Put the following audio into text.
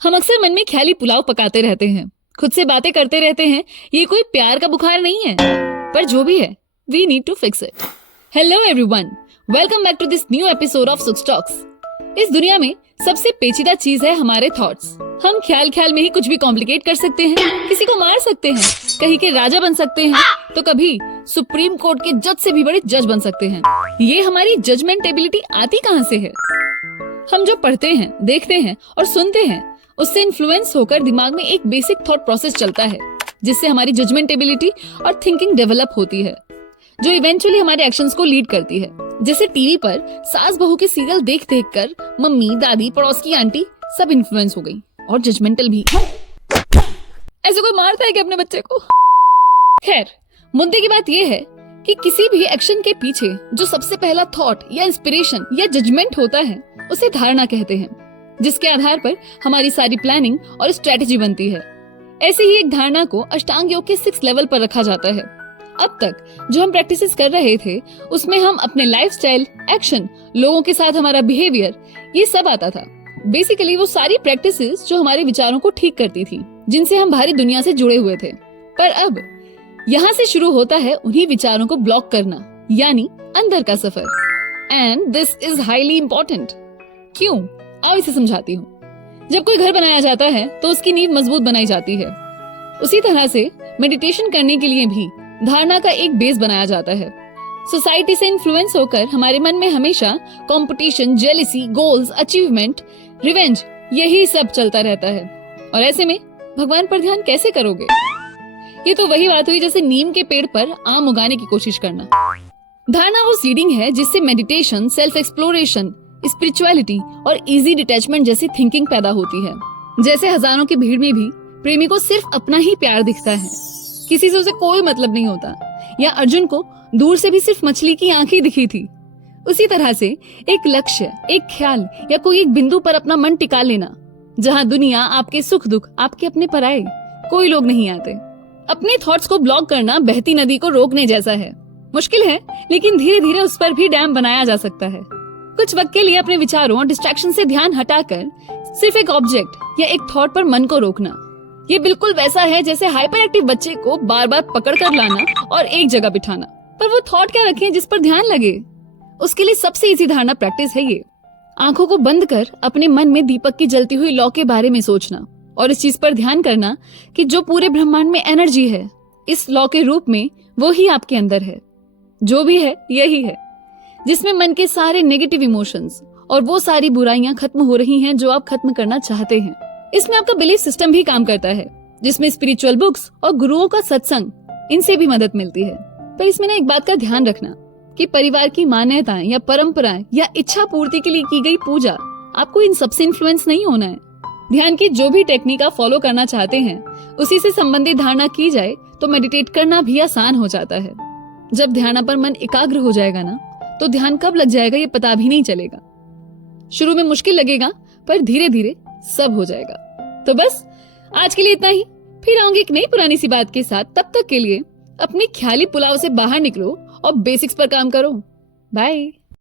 हम अक्सर मन में ख्याली पुलाव पकाते रहते हैं, खुद से बातें करते रहते हैं। ये कोई प्यार का बुखार नहीं है, पर जो भी है, we need to fix it. Hello everyone, welcome back to this new episode of Sukh Talks. इस दुनिया में सबसे पेचीदा चीज है हमारे थॉट्स। हम ख्याल में ही कुछ भी कॉम्प्लिकेट कर सकते हैं, किसी को मार सकते हैं, कहीं के राजा बन सकते हैं, तो कभी सुप्रीम कोर्ट के जज से भी बड़े जज बन सकते हैं। ये हमारी जजमेंट एबिलिटी आती कहाँ से है? हम जो पढ़ते हैं, देखते हैं और सुनते हैं, उससे इन्फ्लुएंस होकर दिमाग में एक बेसिक थॉट प्रोसेस चलता है, जिससे हमारी जजमेंट एबिलिटी और थिंकिंग डेवलप होती है, जो इवेंचुअली हमारे एक्शंस को लीड करती है। जैसे टीवी पर सास बहू के सीरियल देख कर मम्मी, दादी, पड़ोस की आंटी सब इन्फ्लुएंस हो गई और जजमेंटल भी। ऐसे कोई मारता है कि अपने बच्चे को? खैर, मुद्दे की बात यह है कि किसी भी एक्शन के पीछे जो सबसे पहला थॉट या इंस्पिरेशन या जजमेंट होता है, उसे धारणा कहते हैं, जिसके आधार पर हमारी सारी प्लानिंग और स्ट्रेटेजी बनती है। ऐसी ही एक धारणा को अष्टांग योग के 6 लेवल पर रखा जाता है। अब तक जो हम प्रैक्टिसेस कर रहे थे, उसमें हम अपने लाइफस्टाइल, एक्शन, लोगों के साथ हमारा बिहेवियर, ये सब आता था। बेसिकली वो सारी प्रैक्टिसेस जो हमारे विचारों को ठीक करती थी, जिनसे हम बाहरी दुनिया से जुड़े हुए थे। पर अब यहाँ से शुरू होता है उन्हीं विचारों को ब्लॉक करना, यानी अंदर का सफर। And this is highly important. क्यों? आओ इसे समझाती हूँ। जब कोई घर बनाया जाता है तो उसकी नींव मजबूत बनाई जाती है। उसी तरह से मेडिटेशन करने के लिए भी धारणा का एक बेस बनाया जाता है। सोसाइटी से इन्फ्लुएंस होकर हमारे मन में हमेशा competition, jealousy, goals, achievement, revenge, यही सब चलता रहता है। और ऐसे में भगवान पर ध्यान कैसे करोगे? ये तो वही बात हुई जैसे नीम के पेड़ पर आम उगाने की कोशिश करना। धारणा वो सीडिंग है जिससे मेडिटेशन, सेल्फ एक्सप्लोरेशन, स्पिरिचुअलिटी और इजी डिटैचमेंट जैसी थिंकिंग पैदा होती है। जैसे हजारों की भीड़ में भी प्रेमी को सिर्फ अपना ही प्यार दिखता है, किसी से उसे कोई मतलब नहीं होता। या अर्जुन को दूर से भी सिर्फ मछली की आंखें दिखी थी। उसी तरह से एक लक्ष्य, एक ख्याल या कोई एक बिंदु पर अपना मन टिका लेना, जहाँ दुनिया, आपके सुख दुख, आपके अपने पराये कोई लोग नहीं आते। अपने थॉट्स को ब्लॉक करना बहती नदी को रोकने जैसा है। मुश्किल है, लेकिन धीरे धीरे उस पर भी डैम बनाया जा सकता है। कुछ वक्त के लिए अपने विचारों और डिस्ट्रैक्शन से ध्यान हटाकर सिर्फ एक ऑब्जेक्ट या एक थॉट पर मन को रोकना। ये बिल्कुल वैसा है जैसे हाइपर एक्टिव बच्चे को बार बार पकड़ कर लाना और एक जगह बिठाना। पर वो थॉट क्या रखें जिस पर ध्यान लगे? उसके लिए सबसे इजी धारणा प्रैक्टिस है ये। आंखों को बंद कर अपने मन में दीपक की जलती हुई लौ के बारे में सोचना और इस चीज पर ध्यान करना कि जो पूरे ब्रह्मांड में एनर्जी है, इस लौ के रूप में, वो ही आपके अंदर है। जो भी है, यही है, जिसमें मन के सारे नेगेटिव इमोशंस और वो सारी बुराइयां खत्म हो रही हैं जो आप खत्म करना चाहते हैं। इसमें आपका बिलीफ सिस्टम भी काम करता है, जिसमें स्पिरिचुअल बुक्स और गुरुओं का सत्संग, इनसे भी मदद मिलती है। पर इसमें ना एक बात का ध्यान रखना कि परिवार की मान्यताएं या परंपराएं या इच्छा पूर्ति के लिए की गई पूजा, आपको इन सबसे इन्फ्लुएंस नहीं होना है। ध्यान की जो भी टेक्निक आप फॉलो करना चाहते हैं, उसी से संबंधित धारणा की जाए तो मेडिटेट करना भी आसान हो जाता है। जब ध्यान पर मन एकाग्र हो जाएगा ना, तो ध्यान कब लग जाएगा ये पता भी नहीं चलेगा। शुरू में मुश्किल लगेगा, पर धीरे धीरे सब हो जाएगा। तो बस आज के लिए इतना ही। फिर आऊंगी एक नई पुरानी सी बात के साथ। तब तक के लिए अपने ख्याली पुलाव से बाहर निकलो और बेसिक्स पर काम करो। बाय।